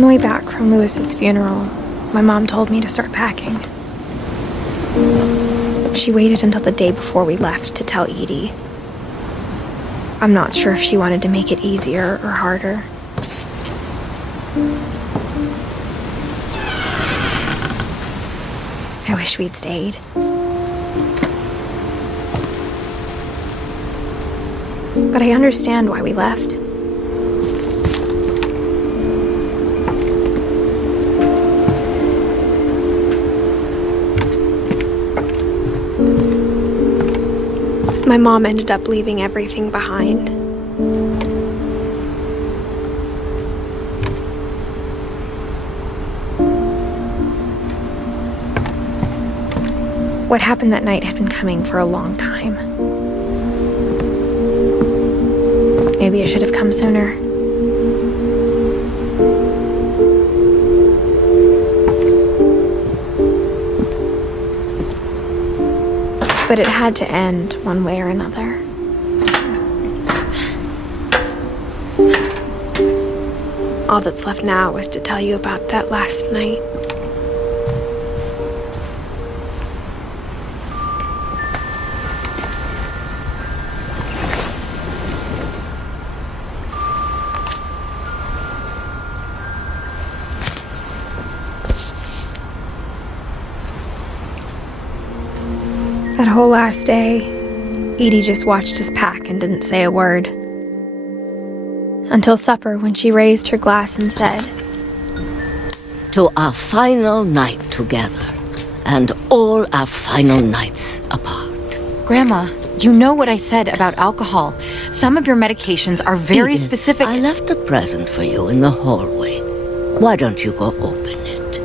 On the way back from Lewis's funeral, my mom told me to start packing. She waited until the day before we left to tell Edie. I'm not sure if she wanted to make it easier or harder. I wish we'd stayed. But I understand why we left. My mom ended up leaving everything behind. What happened that night had been coming for a long time. Maybe it should have come sooner. But it had to end one way or another. All that's left now is to tell you about that last night. That whole last day, Edie just watched us pack and didn't say a word. Until supper, when she raised her glass and said, "To our final night together, and all our final nights apart." Grandma, you know what I said about alcohol. Some of your medications are very Edith, specific. I left a present for you in the hallway. Why don't you go open it?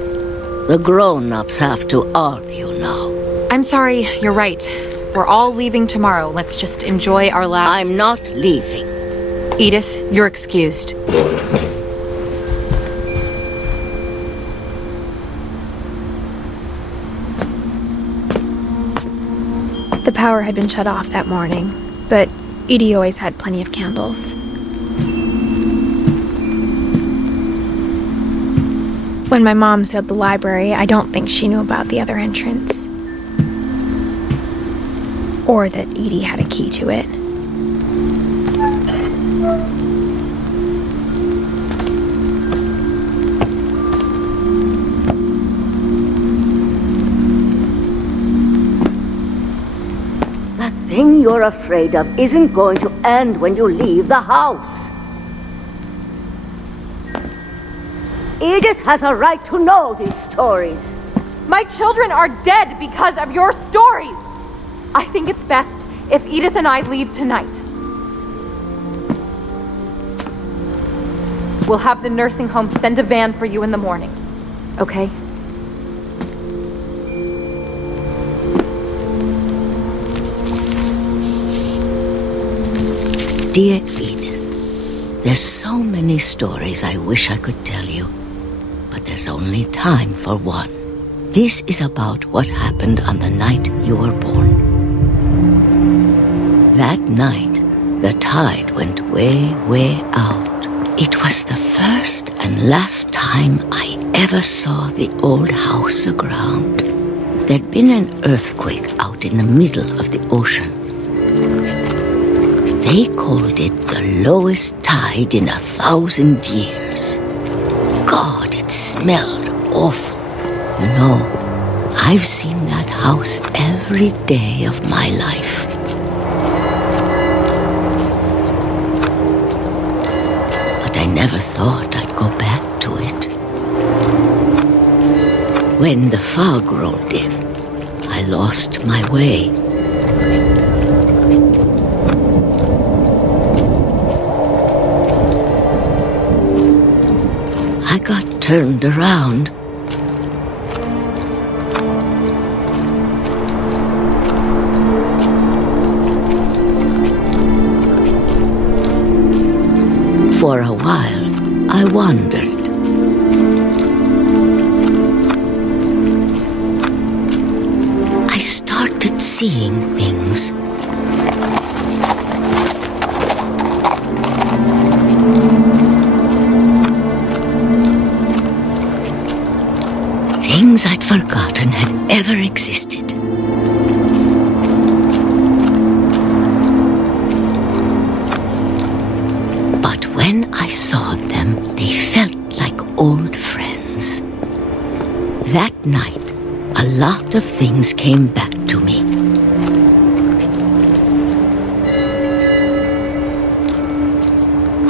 The grown-ups have to argue now. I'm sorry, you're right. We're all leaving tomorrow. Let's just enjoy our last... I'm not leaving. Edith, you're excused. The power had been shut off that morning, but Edie always had plenty of candles. When my mom sealed the library, I don't think she knew about the other entrance. Or that Edie had a key to it. That thing you're afraid of isn't going to end when you leave the house. Edith has a right to know these stories. My children are dead because of your stories. I think it's best if Edith and I leave tonight. We'll have the nursing home send a van for you in the morning, okay? Dear Edith, there's so many stories I wish I could tell you, but there's only time for one. This is about what happened on the night you were born. That night, the tide went way, way out. It was the first and last time I ever saw the old house aground. There'd been an earthquake out in the middle of the ocean. They called it the lowest tide in 1,000 years. God, it smelled awful. You know, I've seen that house every day of my life. I never thought I'd go back to it. When the fog rolled in, I lost my way. I got turned around. For a while, I wandered. I started seeing things. things I'd forgotten had ever existed. But when I saw them, they felt like old friends. That night, a lot of things came back to me.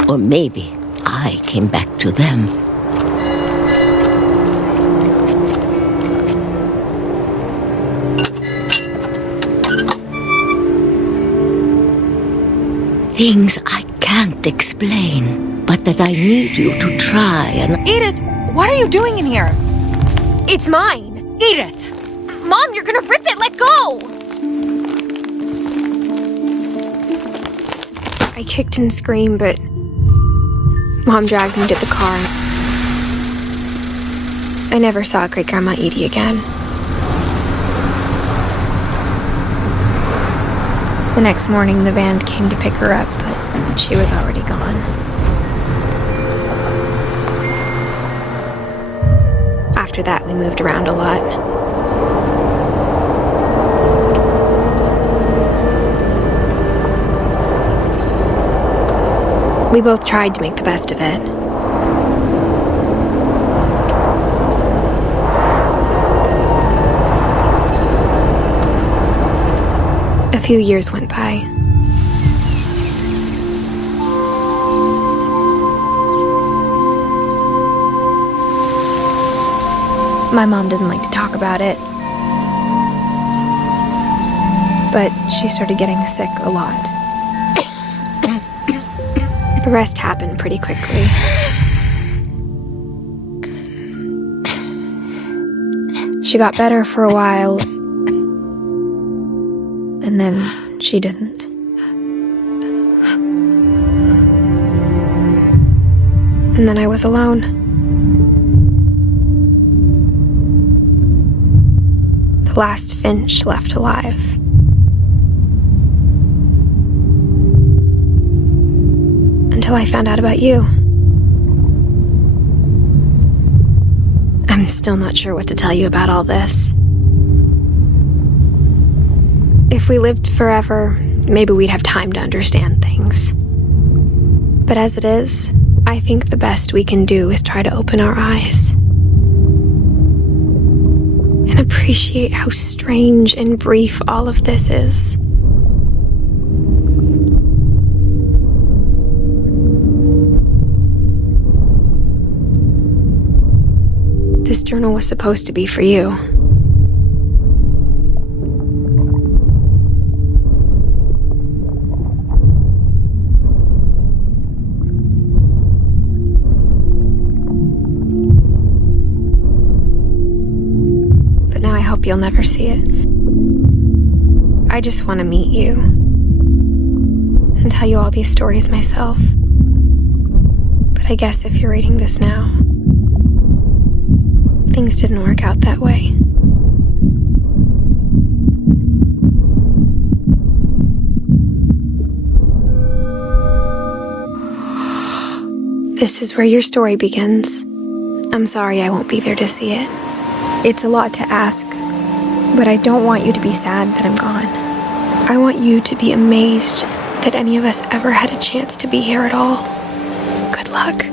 Or maybe I came back to them. Things I can't explain, but that I need you to try and... Edith, what are you doing in here? It's mine! Edith! Mom, you're gonna rip it! Let go! I kicked and screamed, but Mom dragged me to the car. I never saw Great-Grandma Edie again. The next morning, the van came to pick her up, but she was already gone. After that, we moved around a lot. We both tried to make the best of it. A few years went by. My mom didn't like to talk about it, but she started getting sick a lot. The rest happened pretty quickly. She got better for a while, and then she didn't. And then I was alone. The last Finch left alive. Until I found out about you. I'm still not sure what to tell you about all this. If we lived forever, maybe we'd have time to understand things. But as it is, I think the best we can do is try to open our eyes and appreciate how strange and brief all of this is. This journal was supposed to be for you. But now I hope you'll never see it. I just want to meet you and tell you all these stories myself. But I guess if you're reading this now, things didn't work out that way. This is where your story begins. I'm sorry I won't be there to see it. It's a lot to ask, but I don't want you to be sad that I'm gone. I want you to be amazed that any of us ever had a chance to be here at all. Good luck.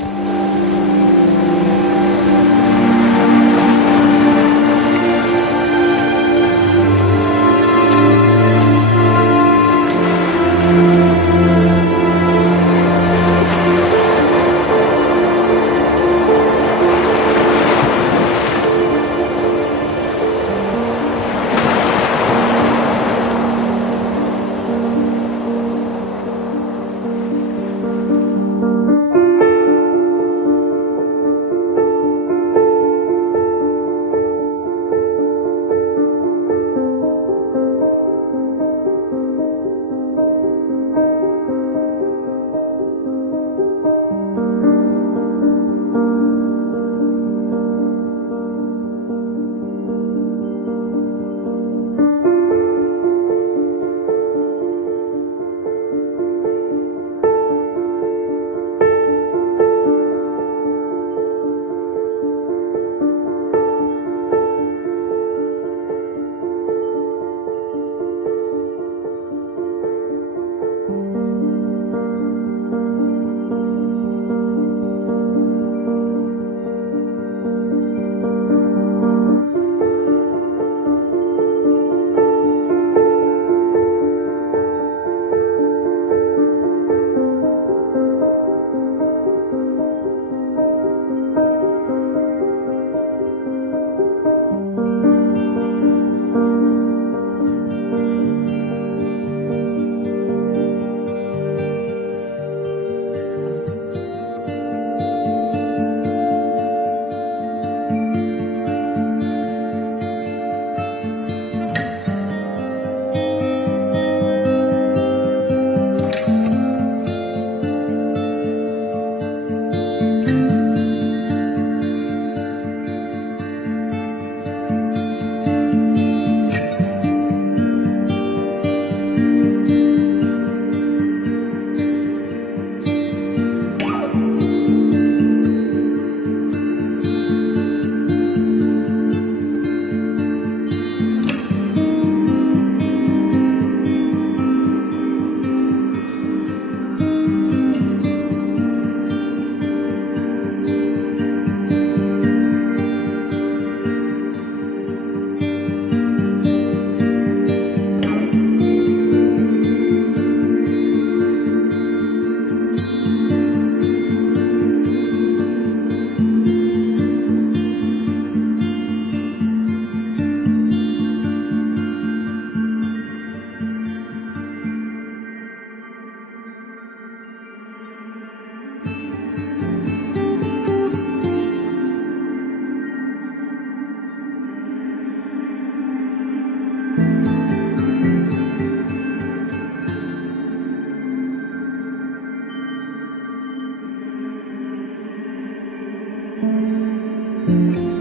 you.